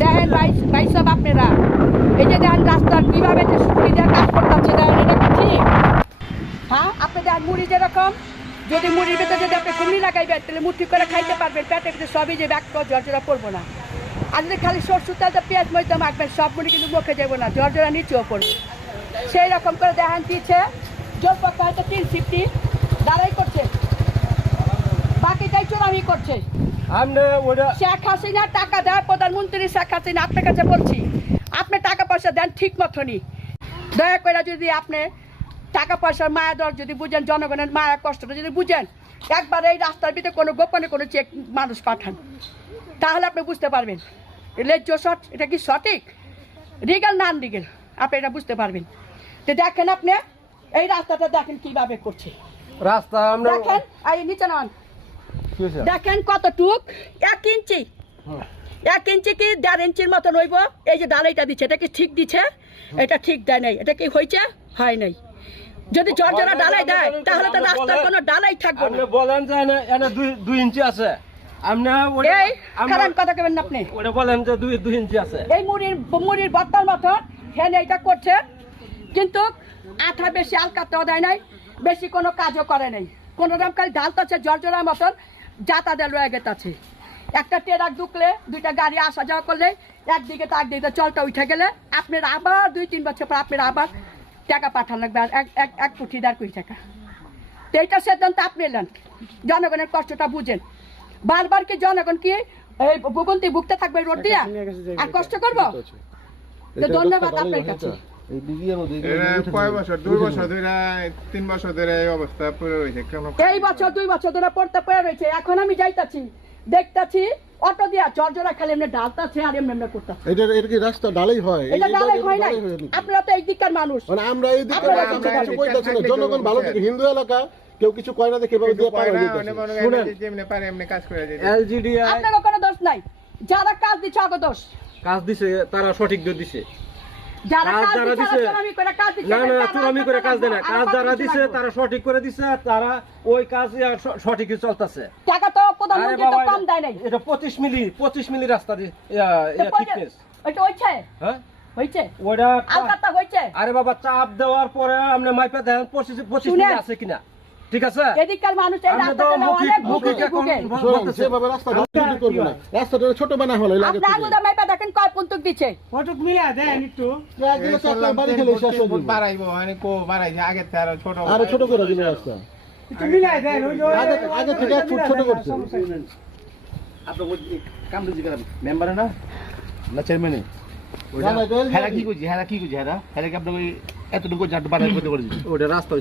দেখেন ভাই ভাই সব আপনারা। এই যে দেখেন রাস্তার কীভাবে যে সুবিধা কাজ করতেছে দেখেন এটা কি ঠিক? হ্যাঁ আপনি দেখেন মুড়ি যেরকম, যদি মুড়ির ভিতরে যদি আপনি কুমড়ি লাগাইবেন, তাহলে মুঠি করে খাইতে পারবেন, পেটের ভিতরে সবই যে ব্যাগ জর্জরা পড়ব না। আর যদি খালি সরষু তেলটা পেঁয়াজ মরিতে মাখবেন, সব মুড়ি কিন্তু মুখে যাব না জর্জরা নিচেও পড়বে। সেই রকম করে দেখেন দিচ্ছে জোর পক্ষে হয়তো তিন ফিফটি দাঁড়াই করছে বাকিটাই চোরামি করছে আপনি ওটা শেখ হাসিনা টাকা দেয় প্রধানমন্ত্রী শেখ হাসিনা আপনার কাছে বলছি আপনি টাকা পয়সা দেন ঠিক মতনই। দয়া করে যদি আপনি টাকা পয়সার মায়া দর যদি বুঝেন জনগণের মায়া কষ্টটা যদি বুঝেন একবার এই রাস্তার ভিতরে কোনো গোপনে কোনো চেক মানুষ পাঠান। তাহলে আপনি বুঝতে পারবেন। লেজ্জ শট এটা কি সঠিক? রিগেল না রিগেল আপনি এটা বুঝতে পারবেন। তো দেখেন আপনি এই রাস্তাটা দেখেন কীভাবে করছে। রাস্তা দেখেন এই নিচে হয়েছে? দেখেন কতটুক? এক ইঞ্চি। এক ইঞ্চি কি দেড় ইঞ্চির মতন হইব? এই যে ডালাইটা দিচ্ছে এটা কি ঠিক দিচ্ছে? এটা ঠিক দেয় নাই। এটা কি হয়েছে? হয় নাই। যদি জর্জরা ডালাই দেয় তাহলে তো রাস্তার কোনো ডালাই থাকবে আপনি না বলেন যে এনে এনে দুই ইঞ্চি আছে। কথা কেবেন আপনি। বলেন যে দুই দুই ইঞ্চি আছে। এই মুড়ির মুড়ির বত্তার মতন ফ্যান এইটা করছে। কিন্তু আঠা বেশি আলকাতেও দেয় নাই বেশি কোনো কাজও করে নাই। কোনো রকম খালি ঢালতেছে জর্জরার মতন যাতা দেয় লয়ে গেতাছে। একটা ট্রাক ঢুকলে দুইটা গাড়ি আসা যাওয়া করলে একদিকে তো একদিকে চলটা উঠে গেলে আপনার আবার দুই তিন বছর পর আপনার আবার টাকা পাঠানো লাগবে আর এক এক এক কোটি দেড় কোটি টাকা। তো এইটা সিদ্ধান্ত আপনি নেন। জনগণের কষ্টটা বুঝেন। বারবার কি জনগণ কি এই ভুগন্তি ভুগতে থাকবে রোড দিয়া? আর কষ্ট করব? ধন্যবাদ আপনার কাছে। এরা কয় বছর? দুই বছর ধরে তিন বছর ধরে এই অবস্থা পড়ে রয়েছে। কেন এই বছর দুই বছর ধরে পড়তে পড়ে রয়েছে। এখন আমি যাইতাছি দেখতাছি অটো দিয়া জর্জরা খালি এমনি ডালতাছে আর এমনি এমনি করতেছে। এটা এটা কি রাস্তা ডালাই হয়? এটা ডালাই হয় নাই। ডালাই হয় নাকি? আপনারা তো এই দিককার মানুষ। মানে আমরা এই কিছু কইতাছি না। জনগণ ভালো থাকে হিন্দু এলাকা কেউ কিছু কয় না দেখে এভাবে দিয়ে পার হয়ে যেতেছে। শুনেন। এমনি এমনি কাজ করে যেতে এলজিডিআই আপনারও কোনো দোষ নাই। যারা কাজ দিচ্ছে দোষ কাজ দিছে তারা সঠিক দিছে। যারা কাজ কাজ যারা দিছে- চুরামি করে কাজ দিচ্ছে না না চুরামি করে কাজ দেয় না। কাজ যারা দিছে তারা সঠিক করে দিছে তারা ওই কাজ সঠিকই চলতেছে। টাকা তো আরে প্রধানমন্ত্রী তো বাবা কম দেয় নাই। এটা পঁচিশ মিলি পঁচিশ মিলি রাস্তা দি থিকনেস ওইটা হয়েছে হ্যাঁ? হয়েছে ওটা আলকাতা হয়েছে আরে বাবা চাপ দেওয়ার পরে আপনি মাইপে দেখেন। মিলি আছে কিনা। ঠিক আছে? এদিককার মানুষ এই রাস্তাটা অনেক মুখি ভুগে কেমন ভুগে। বল- শোনেন, বলতেছে। সেভাবে রাস্তা করবে না। রাস্তাটা ছোট বানা হলো লাগে আপনার পুন্তুক দিচ্ছে ফটক মিলা দেন একটু। এই শুনলাম বাড়ি তিন খেলে ফুট, শেষ হয়ে যাবে। বাড়াইবো মানে কো বাড়াইছে আরও ছোট আরও ছোট করে দিল রাস্তা একটু মিলাই দেন ওই আগে আগে থেকে এক ফুট ছোট করছে মেম্বারে না? না চেয়ারম্যানে না, না, হ্যাঁ কি করছি? হ্যাঁ কি করছি? হ্যাঁ হ্যাঁ কি আপনাকে এতটুকু চারটে বাড়াই করতে করেছি ওটা রাস্তা